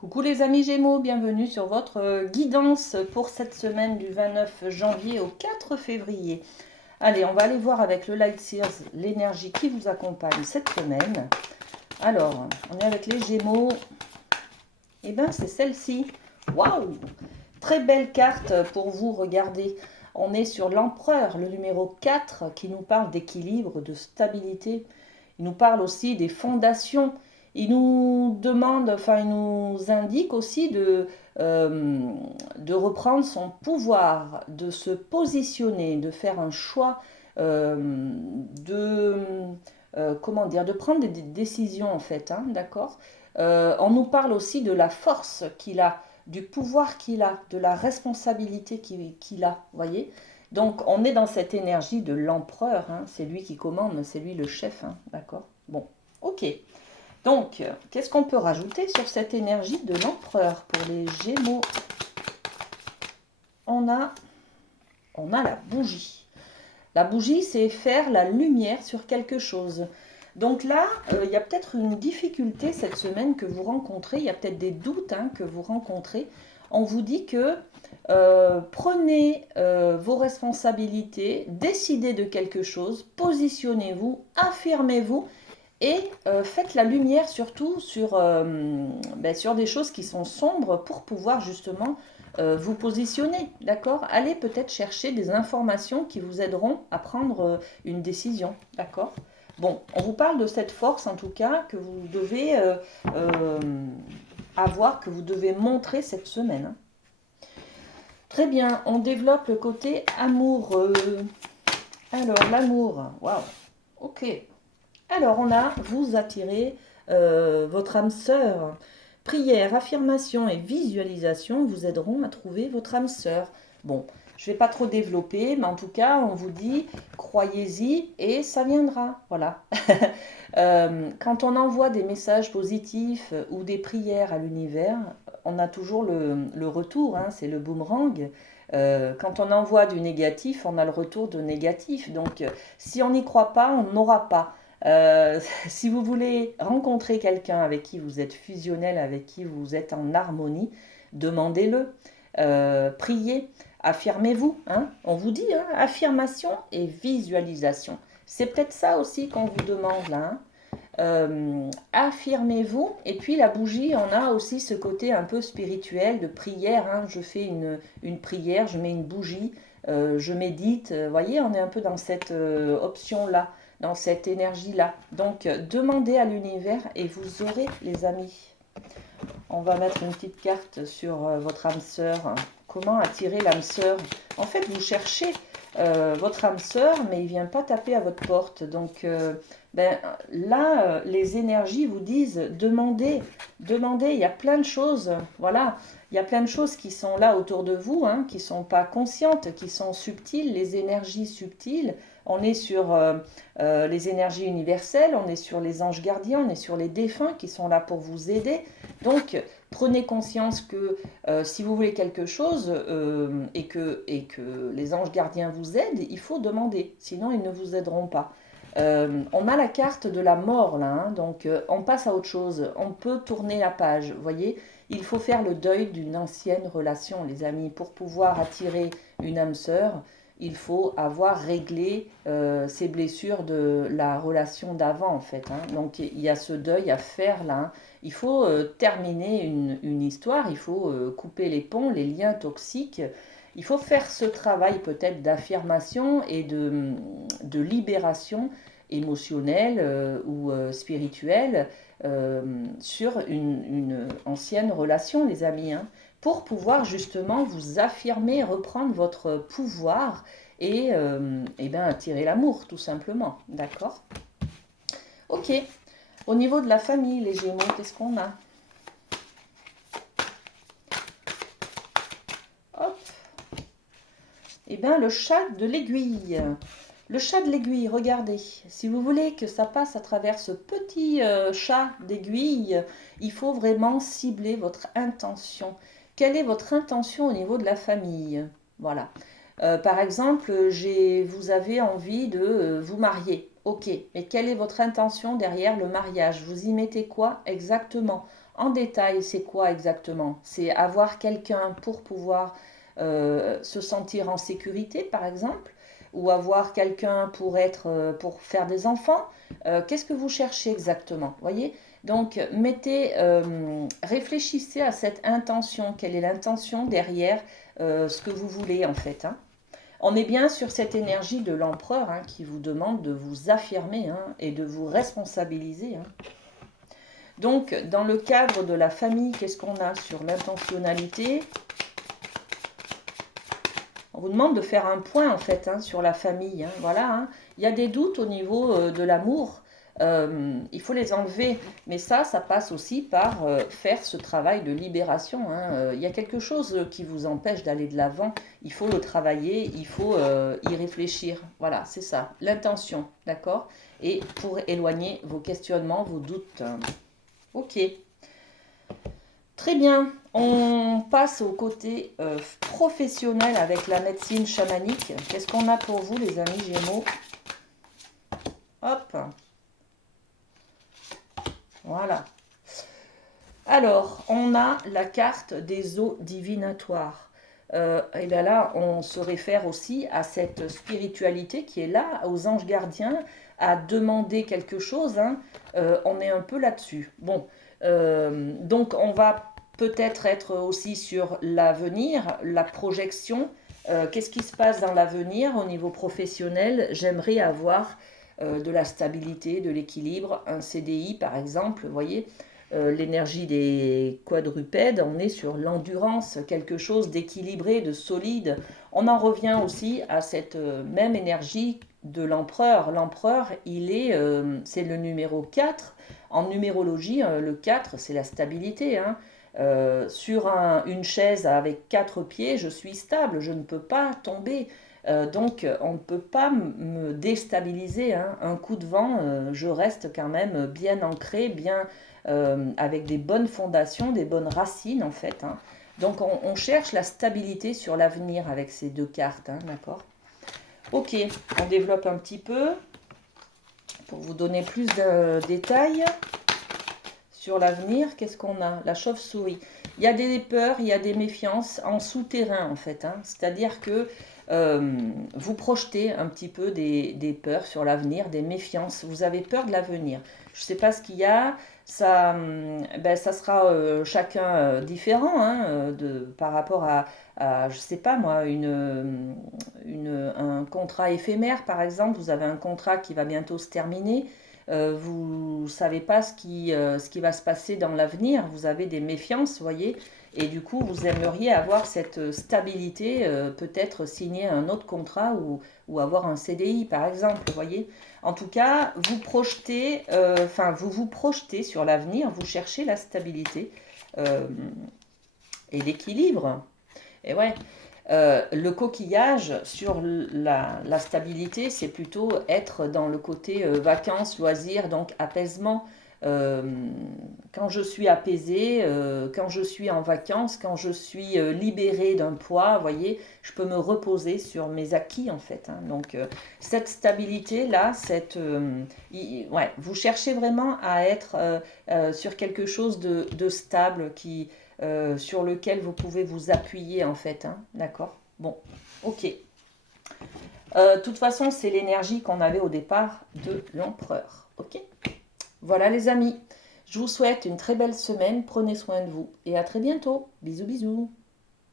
Coucou les amis Gémeaux, bienvenue sur votre guidance pour cette semaine du 29 janvier au 4 février. Allez, on va aller voir avec le Light Sears l'énergie qui vous accompagne cette semaine. Alors, on est avec les Gémeaux. Eh bien, c'est celle-ci. Waouh! Très belle carte pour vous, regardez. On est sur l'Empereur, le numéro 4, qui nous parle d'équilibre, de stabilité. Il nous parle aussi des fondations. Il nous demande, enfin, il nous indique aussi de reprendre son pouvoir, de se positionner, de faire un choix, de, comment dire, de prendre des décisions en fait, hein, d'accord. On nous parle aussi de la force qu'il a, du pouvoir qu'il a, de la responsabilité qu'il a, voyez. Donc on est dans cette énergie de l'empereur, hein, c'est lui qui commande, c'est lui le chef, hein, d'accord. Bon, ok. Donc, qu'est-ce qu'on peut rajouter sur cette énergie de l'empereur pour les Gémeaux? On a, on a la bougie. La bougie, c'est faire la lumière sur quelque chose. Donc là, il y a peut-être une difficulté cette semaine que vous rencontrez, il y a peut-être des doutes, hein, que vous rencontrez. On vous dit que prenez vos responsabilités, décidez de quelque chose, positionnez-vous, affirmez-vous et faites la lumière surtout sur des choses qui sont sombres pour pouvoir justement vous positionner, d'accord? Allez peut-être chercher des informations qui vous aideront à prendre une décision, d'accord? Bon, on vous parle de cette force en tout cas que vous devez euh, avoir, que vous devez montrer cette semaine, hein. Très bien, on développe le côté amoureux. Alors, l'amour, waouh, ok. Alors, on a vous attirez votre âme sœur. Prière, affirmation et visualisation vous aideront à trouver votre âme sœur. Bon, je ne vais pas trop développer, mais en tout cas, on vous dit croyez-y et ça viendra. Voilà. Quand on envoie des messages positifs ou des prières à l'univers, on a toujours le retour, hein, c'est le boomerang. Quand on envoie du négatif, on a le retour de négatif. Donc, si on n'y croit pas, on n'aura pas. Si vous voulez rencontrer quelqu'un avec qui vous êtes fusionnel, avec qui vous êtes en harmonie, demandez-le, priez, affirmez-vous, hein. On vous dit, hein, affirmation et visualisation. C'est peut-être ça aussi qu'on vous demande là, hein. Affirmez-vous. Et puis la bougie, on a aussi ce côté un peu spirituel de prière, hein. Je fais une prière, je mets une bougie, je médite. Voyez, on est un peu dans cette option-là, dans cette énergie-là. Donc, demandez à l'univers et vous aurez les amis. On va mettre une petite carte sur votre âme sœur. Comment attirer l'âme sœur? En fait, vous cherchez votre âme sœur, mais il ne vient pas taper à votre porte. Donc là, les énergies vous disent demandez, demandez. Il y a plein de choses, voilà. Il y a plein de choses qui sont là autour de vous, hein, qui ne sont pas conscientes, qui sont subtiles, les énergies subtiles. On est sur les énergies universelles, on est sur les anges gardiens, on est sur les défunts qui sont là pour vous aider. Donc, prenez conscience que si vous voulez quelque chose et que les anges gardiens vous aident, il faut demander, sinon ils ne vous aideront pas. On a la carte de la mort là, hein, donc on passe à autre chose. On peut tourner la page, vous voyez. Il faut faire le deuil d'une ancienne relation, les amis, pour pouvoir attirer une âme sœur. Il faut avoir réglé ces blessures de la relation d'avant, en fait, hein. Donc il y a ce deuil à faire là, hein. Il faut terminer une histoire, il faut couper les ponts, les liens toxiques. Il faut faire ce travail peut-être d'affirmation et de libération émotionnelle ou spirituelle sur une ancienne relation, les amis, hein, pour pouvoir justement vous affirmer, reprendre votre pouvoir et ben, attirer l'amour, tout simplement. D'accord? Ok. Au niveau de la famille, les Gémeaux, qu'est-ce qu'on a? Hop. Eh bien, le chat de l'aiguille. Le chat de l'aiguille, regardez. Si vous voulez que ça passe à travers ce petit chat d'aiguille, il faut vraiment cibler votre intention. Quelle est votre intention au niveau de la famille? Voilà. Par exemple, vous avez envie de vous marier. Ok, mais quelle est votre intention derrière le mariage? Vous y mettez quoi exactement? En détail, c'est quoi exactement? C'est avoir quelqu'un pour pouvoir se sentir en sécurité, par exemple, ou avoir quelqu'un pour être, pour faire des enfants. Qu'est-ce que vous cherchez exactement? Voyez? Donc, réfléchissez à cette intention. Quelle est l'intention derrière ce que vous voulez en fait, hein? On est bien sur cette énergie de l'empereur hein, qui vous demande de vous affirmer hein, et de vous responsabiliser, hein. Donc, dans le cadre de la famille, qu'est-ce qu'on a sur l'intentionnalité? On vous demande de faire un point en fait hein, sur la famille, hein. Voilà, hein. Il y a des doutes au niveau de l'amour. Il faut les enlever. Mais ça passe aussi par faire ce travail de libération, hein. Il y a quelque chose qui vous empêche d'aller de l'avant. Il faut le travailler, il faut y réfléchir. Voilà, c'est ça, l'intention, d'accord? Et pour éloigner vos questionnements, vos doutes. Ok. Très bien, on passe au côté professionnel avec la médecine chamanique. Qu'est-ce qu'on a pour vous les amis Gémeaux? Hop, voilà. Alors, on a la carte des eaux divinatoires. Et bien là, on se réfère aussi à cette spiritualité qui est là, aux anges gardiens, à demander quelque chose, hein. On est un peu là-dessus. Bon, donc on va peut-être être aussi sur l'avenir, la projection. Qu'est-ce qui se passe dans l'avenir au niveau professionnel? J'aimerais avoir de la stabilité, de l'équilibre, un CDI par exemple, vous voyez, l'énergie des quadrupèdes, on est sur l'endurance, quelque chose d'équilibré, de solide. On en revient aussi à cette même énergie de l'empereur. L'empereur, c'est le numéro 4. En numérologie, le 4, c'est la stabilité, hein. Sur une chaise avec 4 pieds, je suis stable, je ne peux pas tomber. Donc on ne peut pas me déstabiliser, hein. Un coup de vent, je reste quand même bien ancré, bien avec des bonnes fondations, des bonnes racines en fait, hein. Donc on cherche la stabilité sur l'avenir avec ces deux cartes, hein, d'accord? Ok, on développe un petit peu pour vous donner plus de détails sur l'avenir. Qu'est-ce qu'on a? La chauve-souris. Il y a des peurs, il y a des méfiances en souterrain en fait, hein. C'est-à-dire que vous projetez un petit peu des peurs sur l'avenir, des méfiances. Vous avez peur de l'avenir. Je ne sais pas ce qu'il y a. Ça sera chacun différent hein, par rapport je ne sais pas moi, un contrat éphémère par exemple. Vous avez un contrat qui va bientôt se terminer. Vous ne savez pas ce qui va se passer dans l'avenir. Vous avez des méfiances, vous voyez. Et du coup, vous aimeriez avoir cette stabilité, peut-être signer un autre contrat ou avoir un CDI, par exemple, vous voyez. En tout cas, vous vous projetez sur l'avenir, vous cherchez la stabilité et l'équilibre. Et ouais, le coquillage sur la stabilité, c'est plutôt être dans le côté vacances, loisirs, donc apaisement. Euh, Quand je suis apaisée, quand je suis en vacances, quand je suis libérée d'un poids, vous voyez, je peux me reposer sur mes acquis en fait, hein. Donc cette stabilité-là, ouais, vous cherchez vraiment à être sur quelque chose de stable sur lequel vous pouvez vous appuyer en fait, hein. D'accord? Bon, ok. De toute façon, c'est l'énergie qu'on avait au départ de l'empereur. Ok? Voilà les amis. Je vous souhaite une très belle semaine. Prenez soin de vous et à très bientôt. Bisous bisous.